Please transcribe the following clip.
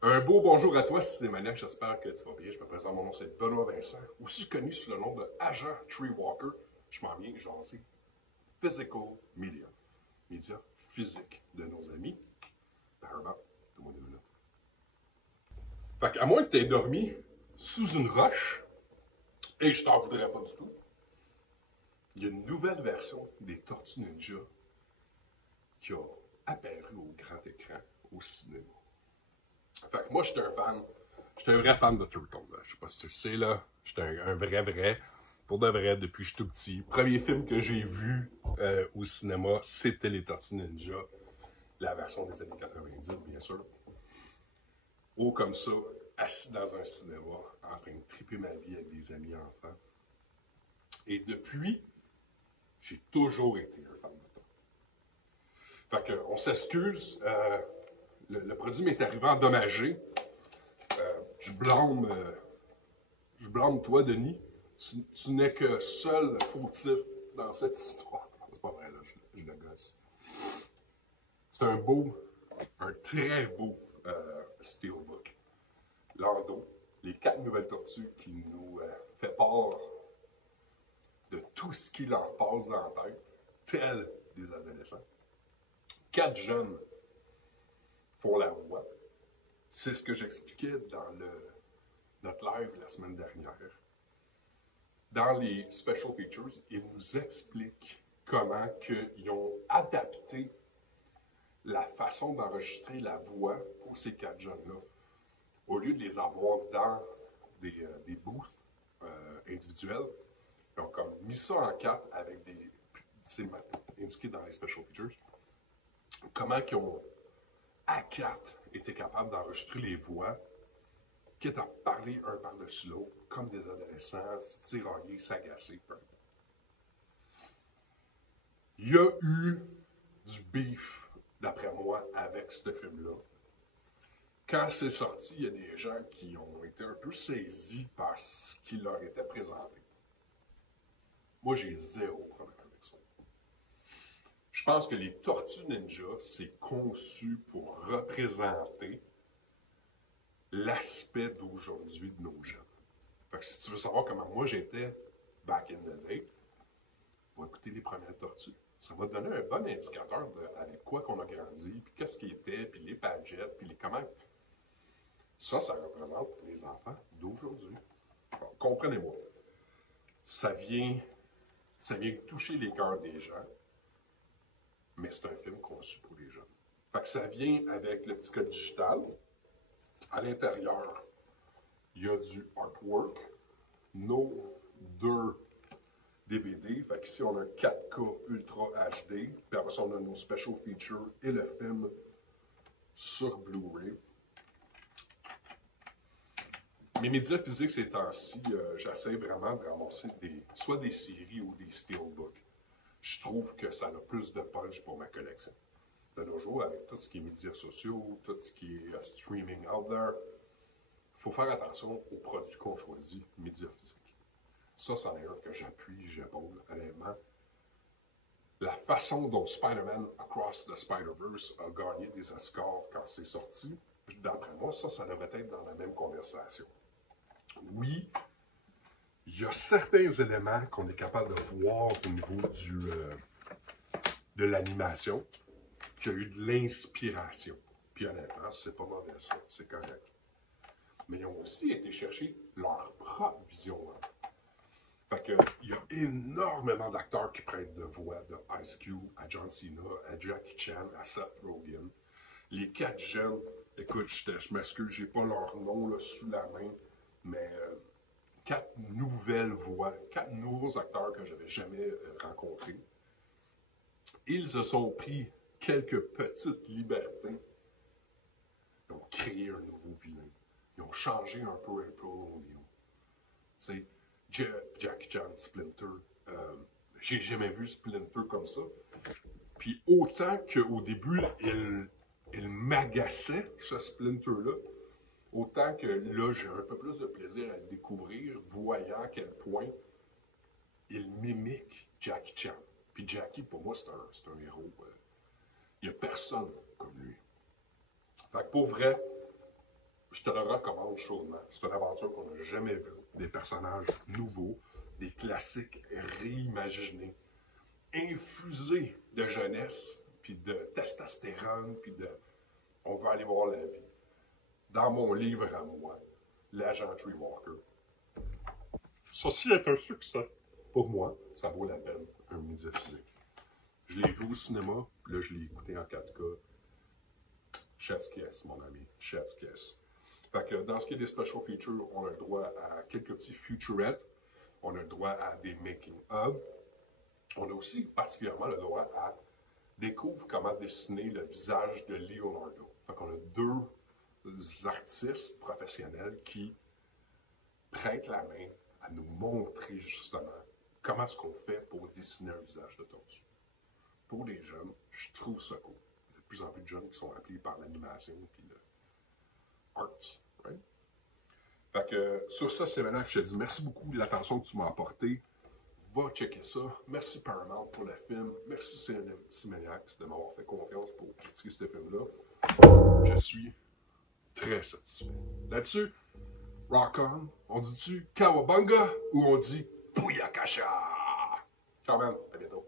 Un beau bonjour à toi, Cinémaniac, j'espère que tu vas bien. Je me présente, mon nom c'est Benoît Vincent, aussi connu sous le nom de Agent Treewalker. Je m'en viens jaser Physical Media, médias physiques de nos amis. Apparemment, donne-moi 2 minutes. Fait qu'à moins que tu aies dormi sous une roche, et je t'en voudrais pas du tout, il y a une nouvelle version des Tortues Ninja qui a apparu au grand écran au cinéma. Fait que moi, j'étais un vrai fan de Turtle. Là. Je sais pas si tu le sais, là. J'étais un vrai. Pour de vrai, depuis que je suis tout petit. Premier film que j'ai vu au cinéma, c'était Les Tortues Ninja. La version des années 90, bien sûr. Haut comme ça, assis dans un cinéma, en train de triper ma vie avec des amis enfants. Et depuis, j'ai toujours été un fan de Tortues. Fait que, on s'excuse. Le produit m'est arrivé endommagé. Je blâme je blâme toi, Denis. Tu n'es que seul fautif dans cette histoire. C'est pas vrai, là, je le gosse. C'est un très beau steelbook. Lando, les 4 nouvelles tortues qui nous fait part de tout ce qui leur passe dans la tête, tels des adolescents. 4 jeunes font la voix. C'est ce que j'expliquais dans notre live la semaine dernière. Dans les special features, ils nous expliquent comment ils ont adapté la façon d'enregistrer la voix pour ces 4 jeunes-là. Au lieu de les avoir dans des booths individuels, ils ont comme mis ça en 4 avec c'est indiqué dans les special features, comment ils ont à 4 été capables d'enregistrer les voix, quitte à parler un par-dessus l'autre, comme des adolescents, se tirailler, s'agacer. Il y a eu du beef, d'après moi, avec ce film-là. Quand c'est sorti, il y a des gens qui ont été un peu saisis par ce qui leur était présenté. Moi, j'ai zéro problème avec ça. Je pense que les Tortues Ninja, c'est conçu pour représenter l'aspect d'aujourd'hui de nos jeunes. Fait que si tu veux savoir comment moi j'étais back in the day, va écouter les premières Tortues. Ça va te donner un bon indicateur de avec quoi qu'on a grandi, puis qu'est-ce qui était, puis les pagettes, puis comment. Ça représente les enfants d'aujourd'hui. Bon, comprenez-moi. Ça vient, ça vient toucher les cœurs des gens, mais c'est un film conçu pour les jeunes. Fait que ça vient avec le petit code digital. À l'intérieur, il y a du artwork, nos 2 DVD. Fait qu'ici, on a un 4K Ultra HD. Puis après ça, on a nos special features et le film sur Blu-ray. Mes médias physiques ces temps-ci, j'essaie vraiment de ramasser soit des séries ou des steelbooks. Je trouve que ça a plus de punch pour ma collection. De nos jours, avec tout ce qui est médias sociaux, tout ce qui est streaming out there, il faut faire attention aux produits qu'on choisit, médias physiques. Ça, c'en est un que j'appuie, j'épaule, honnêtement. La façon dont Spider-Man Across the Spider-Verse a gagné des Oscars quand c'est sorti, d'après moi, ça devrait être dans la même conversation. Oui, il y a certains éléments qu'on est capable de voir au niveau de l'animation, qui a eu de l'inspiration. Puis honnêtement, c'est pas mauvais ça, c'est correct. Mais ils ont aussi été chercher leur propre vision. Fait que, il y a énormément d'acteurs qui prêtent de voix, de Ice Cube à John Cena, à Jackie Chan, à Seth Rogen. Les 4 jeunes, écoute, je m'excuse, j'ai pas leur nom là, sous la main, mais 4 nouvelles voix, 4 nouveaux acteurs que j'avais jamais rencontrés. Ils se sont pris quelques petites libertés. Ils ont créé un nouveau vilain. Ils ont changé un peu O'Neil. Tu sais, Jackie Chan, Splinter. J'ai jamais vu Splinter comme ça. Puis autant qu'au début, il m'agaçait, ce Splinter-là, autant que là, j'ai un peu plus de plaisir à le découvrir, voyant à quel point il mimique Jackie Chan. Puis Jackie, pour moi, c'est un héros. Il n'y a personne comme lui. Fait que pour vrai, Je te le recommande chaudement. C'est une aventure qu'on n'a jamais vue. Des personnages nouveaux, des classiques réimaginés, infusés de jeunesse, puis de testostérone, puis de on veut aller voir la vie. Dans mon livre à moi, L'Agent Tree Walker. Ceci est un succès. Pour moi, ça vaut la peine, un média physique. Je l'ai vu au cinéma, là je l'ai écouté en 4K. Chef's kiss, mon ami, chef's kiss. Fait que dans ce qui est des special features, on a le droit à quelques petits featurettes, on a le droit à des making-of, on a aussi particulièrement le droit à découvrir comment dessiner le visage de Leonardo. Fait qu'on a deux artistes professionnels qui prêtent la main à nous montrer justement comment est-ce qu'on fait pour dessiner un visage de tortue. Pour les jeunes, je trouve ça cool. Il y a de plus en plus de jeunes qui sont appelés par l'animation et le arts. Right? Fait que sur ça, c'est maintenant que je te dis merci beaucoup de l'attention que tu m'as apportée. Va checker ça. Merci Paramount pour le film. Merci Cinémax de m'avoir fait confiance pour critiquer ce film-là. Je suis très satisfait. Là-dessus, rock on. On dit-tu Kawabanga ou on dit Booyakasha? Ciao man, à bientôt.